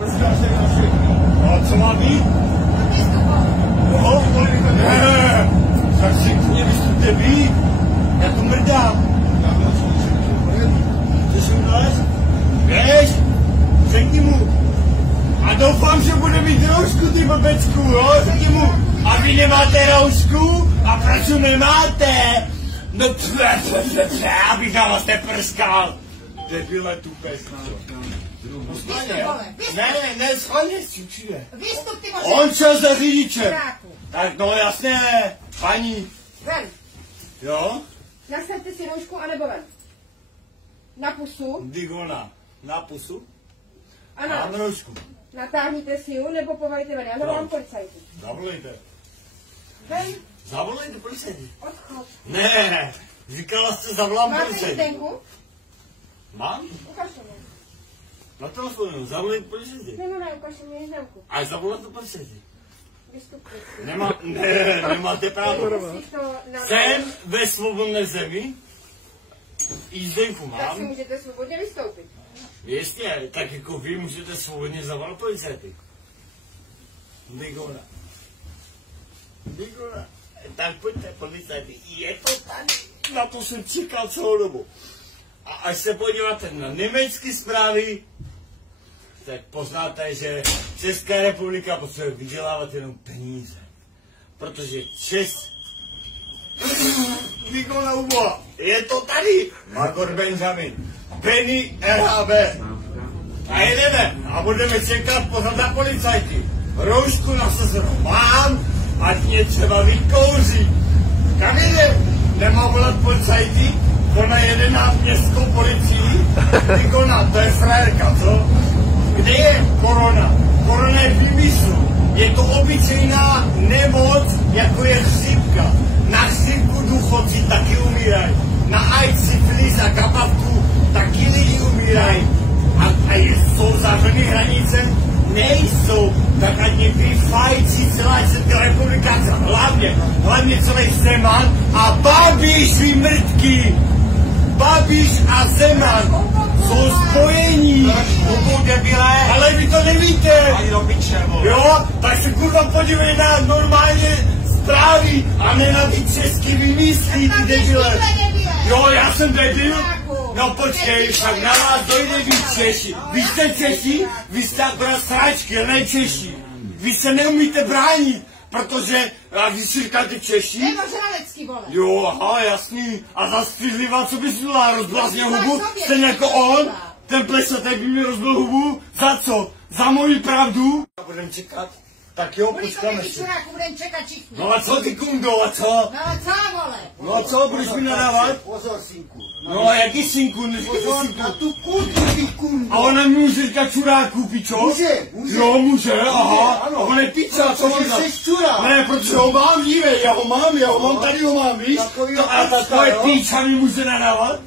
A co má být? No, ne, tak si k mě vystupte vy. Já to mrdám. Chceš jim vlez? Běž, řekni mu. A doufám, že bude mít roušku, ty blbečku, jo? Řekni mu. A vy nemáte roušku? A proč ju nemáte? No abych na vás neprskal. Debile tupec. Ne, schválně cvičuje. Vystup, ty On šel za řidičem. Tak no jasně, paní. Ven. Jo? Nasaďte si roušku, anebo ven. Na pusu. Digona. Na pusu? Ano. Mám roušku. Natáhněte si ji, nebo povolejte ven. Já zavolám policajty. Zavolejte. Ven. Zavolejte policajty. Odchod. Ne, říkala jste zavolám policajty. Máte jízdenku? Mám? Ukažte mi. Na telefonu, zavolejte policajty. Ne, ukažte mi jízdenku. A zavoláte policajty. Vystupte. Nemáte právo. Jsem ve svobodné zemi. Jízdenku Tak si mám. můžete svobodně vystoupit. Jistě, tak jako vy můžete svobodně zavolat policajty. Digona. Tak pojďte policajty. Je to tady. Na to jsem čekal celou dobu. A až se podíváte na německé zprávy, tak poznáte, že Česká republika potřebuje vydělávat jenom peníze. Protože Digona uboha. Je to tady. Magor Benjamin. Benny RHB. A jedeme a budeme čekat pořád na policajty. Roušku nasazenou mám, ať mě třeba vykouří. Kam jdem? Nemá volat policajty? Ona jede na městskou policii. Digona, to je frajerka, co? Kde je korona? Korona je vymysl. Je to obyčejná nemoc, jako je chřipka. Na chřipku důchodci taky umírají. Na AIDS, syfilis a kapavku taky lidi umírají. A jsou zavřené hranice? Nejsou. Tak ať mě vyfajčí celá Česká republika, hlavně celý Zeman a Babiš, vy mrtky. Babiš a Zeman jsou spojení. Ale vy to nevíte. Jo? Tak se kurva podívej na normálně zprávy a ne na ty český vymyslí, ty debile. Jo, já jsem debil? No počkej, tak na vás dojde víc Češi. Vy jste Češi? Vy jste akorát sráčky, ale ne Češi. Vy se neumíte bránit, protože, a vy si říkáte Češi? Nebo žralecký, vole. Jo, aha, jasný. A za stydlivá, co bys byla, rozblázně hubu? Stejně jako on? Ten plesatek by mi rozbil hubu? Za co? Za moji pravdu? Budem čekat. Tak jo, počkáme ještě. Budem čekat všichni. No a co ty kundo, a co? No a co, vole? No a co, budeš mi nadávat? Pozor, synku. No a jaký synku? Neříkej synku. Na tu kurtu, ty kundo. A ona mi může říkat čuráku, pičo? Může. Jo, může, aha. Ano. A on je piča, co Protože říkat? jsi čurák. Ne, protože ho mám, dívej, já ho mám, tady ho mám, víš? Takovýho A ta pecka, tvoje jo? píča mi může nadávat?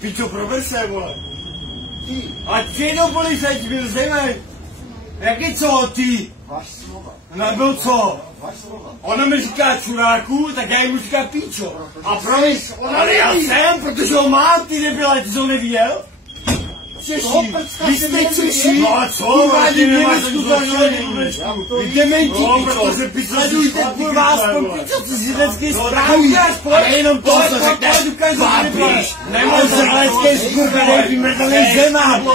Pičo, prober se, vole. Ty, A ty do policajti byl zemej. Jaký co, ty? vaš slova. Nebyl co? Vaš slova. Ona mi říká čuráku, tak já jim říká píčo. A promiň, ale já jsem, protože ho mám, ty debile, ty jsi ho neviděl? Češi, vy jste Češi? No a co, ty nemáš ani zločiny. Vy dementi, pičo, sledujte kurva aspoň pičo, co si vždycky zprávy, ale jenom to, co řekne Babiš, nemůže zralecké skurvenej vymrtelný Zeman,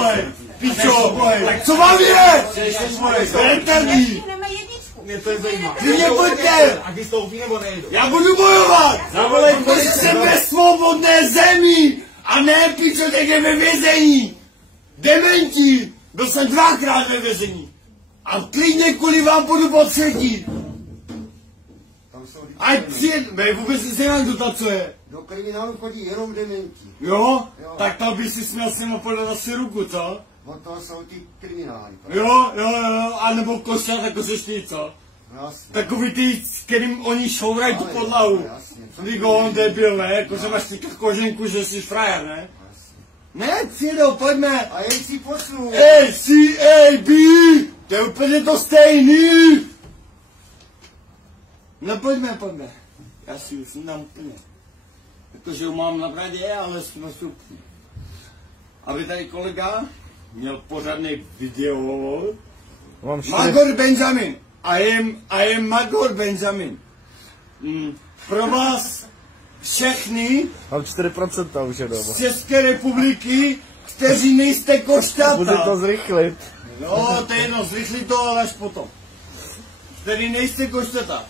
pičo, tak co vám je? Interní. Vy mě pojďte! A vystoupí nebo nejdu? Já budu bojovat! Protože jsem ve svobodné zemi! A ne, pičo, někde ve vězení! Dementi! Byl jsem 2krát ve vězení! A klidně kvůli vám budu po třetí! Ať přijed... Vůbec si nevím, kdo tam co je. Do kriminálu chodí jenom dementi. Jo? Tak tam by si směl s nima podat asi ruku, co? Od toho jsou ty kriminály. Jo, a nebo košat, jako seš ty, co? Jasně. Takový ty, s kterým oni šourají tu podlahu. Ligo, on debil, ne? Jako že máš týkat koženku, že jsi frajer, ne? Ne, Cido, pojďme. A jen si poslu. A, C, A, B. To je úplně to stejný. No pojďme. Já si už nedám úplně. Jakože ho mám na bradě, ale jsme stupní. A vy tady kolega, měl pořádný video. Mám 4. Magor Benjamin. I am Magor Benjamin. Pro vás všechny Mám 4% už je doma. z České republiky, kteří nejste Musím to košťata. zrychlit. No, to je jedno, zrychli to, ale až potom. Který nejste košťata.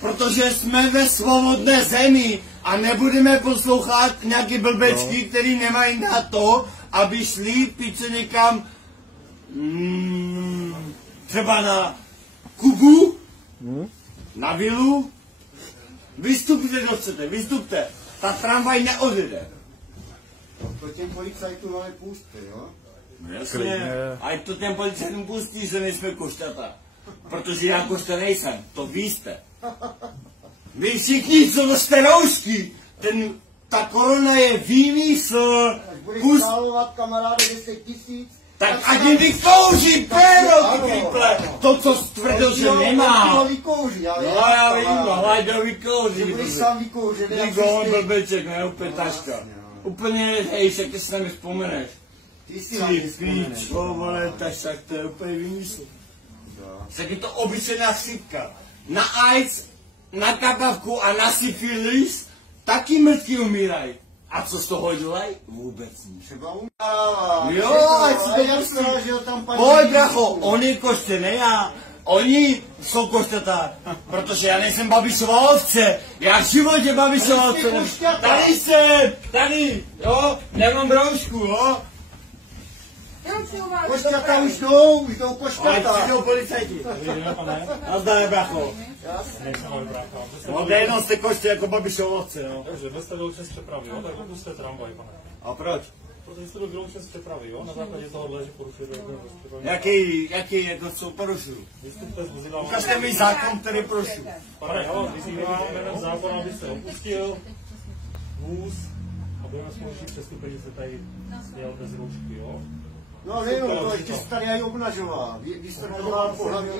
Protože jsme ve svobodné zemi a nebudeme poslouchat nějaké blbečky, který nemají na to, aby šli piče někam třeba na Kubu, na vilu. Vystupte, kdo chcete, vystupte. Ta tramvaj neodjede. To těm policajtům ale pusťte, jo? Jasně, Klidně. ať to těm policajtům pustí, že nejsme košťata. Protože já košťa nejsem, to ví jste. Vy všichni, co noste roušky, ta korona je výmysl. Až budeš Pust, stálovat kamaráde 10 000, tak ať jim vykouří péro, ty píple. To, co stvrdil, že nemá. vykouří, ale No já vím, no, hlavně vykouří. Ty budeš sám vykouřený. jak Nikon jsi blbeček, ne, úplně taška. Úplně, hej, jak si na mě vzpomeneš. Ty si na mě Ty vzpomeneš. píčo, vole, tašak, to je úplně výmysl. Tak je to obyčejná chřipka. Na AIDS, na kapavku a na syfilis taky mrtky umírají. A co z toho dělají? Vůbec nic. Třeba umírá. Jo, ať si to myslí. že tam paní... Pojď, bracho, on je koště, ne já. Oni jsou košťata, protože já nejsem Babišova ovce. Já v životě Babišova Ty jsi ovce. košťata. Tady jsem, tady, jo, nemám roušku, jo. Košťata už jdou Ale košťata. přijdou policajti. Nazdar, bracho. No, nejenom jste koště jako Babišova ovce, jo. Takže bez té vyloučen z přepravy, jo? Tak opusťte tramvaj, pane. A proč? Protože jste byl vyloučen z přepravy, jo? Na základě tohohle, že porušujete přepravy. Jaký, jako co porušuju? Vystupte z vozidla. Ukažte mi zákon, který porušuju. Pane, já vás vyzývám jménem zákona, abyste opustil vůz a budeme společný přestupy, že se tady jel bez roušky, jo? No nejenom to, ještě se tady aj obnažoval. Vystartoval pohlavní.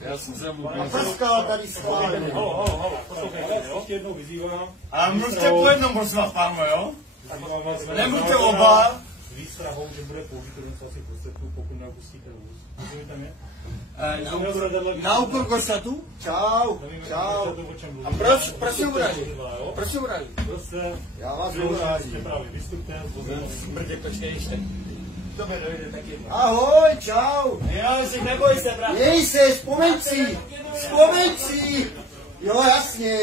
Já jsem se A prskal tady stále. Halo, poslouchejte, jo? Ještě jednou vyzývám. A mluvte po jednom, prosím vás, pánové, jo? Vyzývám vás jménem Nemluvte zákona oba. s výstrahou, že bude použít donucovacích prostředků, pokud neopustíte vůz. Rozumíte mě? Na úkor košťatů? Čau, čau. A proč se uráží? Proč se uráží? Prostě Já vás vyloučen z neurážím. přepravy, vystupte z vozidla. Smrdě, počkej, ještě. To mi dojde taky jedno. Ahoj, čau. Jo, si neboj se, brat. Měj se, vzpomeň si. Vzpomeň si. Jo, jasně.